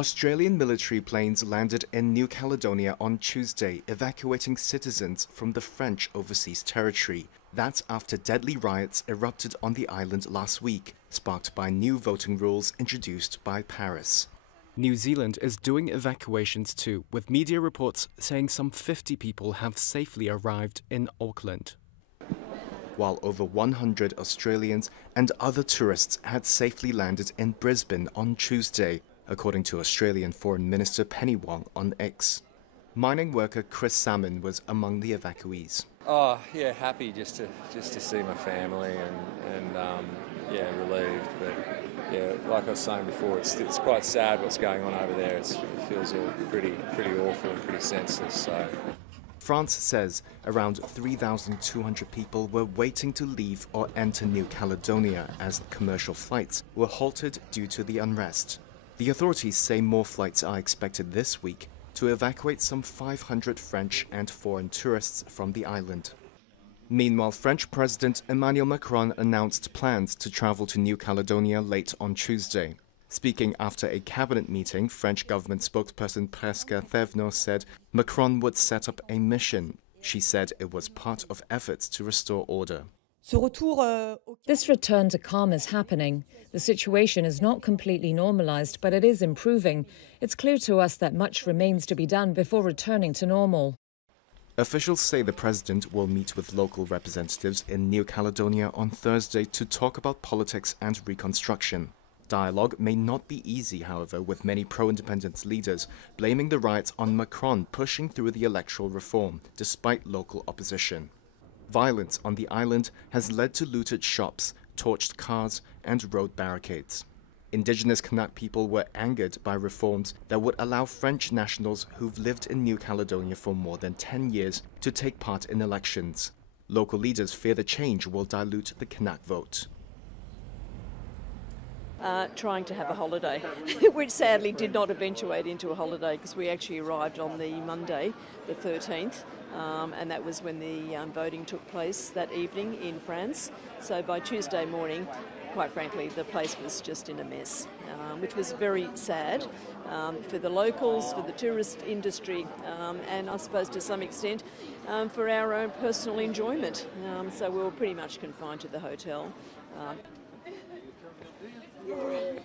Australian military planes landed in New Caledonia on Tuesday, evacuating citizens from the French overseas territory. That's after deadly riots erupted on the island last week, sparked by new voting rules introduced by Paris. New Zealand is doing evacuations too, with media reports saying some 50 people have safely arrived in Auckland, while over 100 Australians and other tourists had safely landed in Brisbane on Tuesday, according to Australian Foreign Minister Penny Wong on X. Mining worker Chris Salmon was among the evacuees. Oh yeah, happy just to see my family and relieved. But yeah, like I was saying before, it's quite sad what's going on over there. It feels all pretty awful and pretty senseless. So. France says around 3,200 people were waiting to leave or enter New Caledonia as commercial flights were halted due to the unrest. The authorities say more flights are expected this week to evacuate some 500 French and foreign tourists from the island. Meanwhile, French President Emmanuel Macron announced plans to travel to New Caledonia late on Tuesday. Speaking after a cabinet meeting, French government spokesperson Presca Thévenot said Macron would set up a mission. She said it was part of efforts to restore order. This return to calm is happening. The situation is not completely normalized, but it is improving. It's clear to us that much remains to be done before returning to normal. Officials say the president will meet with local representatives in New Caledonia on Thursday to talk about politics and reconstruction. Dialogue may not be easy, however, with many pro-independence leaders blaming the riots on Macron pushing through the electoral reform, despite local opposition. Violence on the island has led to looted shops, torched cars, and road barricades. Indigenous Kanak people were angered by reforms that would allow French nationals who've lived in New Caledonia for more than 10 years to take part in elections. Local leaders fear the change will dilute the Kanak vote. Trying to have a holiday, which sadly did not eventuate into a holiday because we actually arrived on the Monday, the 13th, and that was when the voting took place that evening in France. So by Tuesday morning, quite frankly, the place was just in a mess, which was very sad for the locals, for the tourist industry, and I suppose to some extent for our own personal enjoyment. So we were pretty much confined to the hotel. Aurora.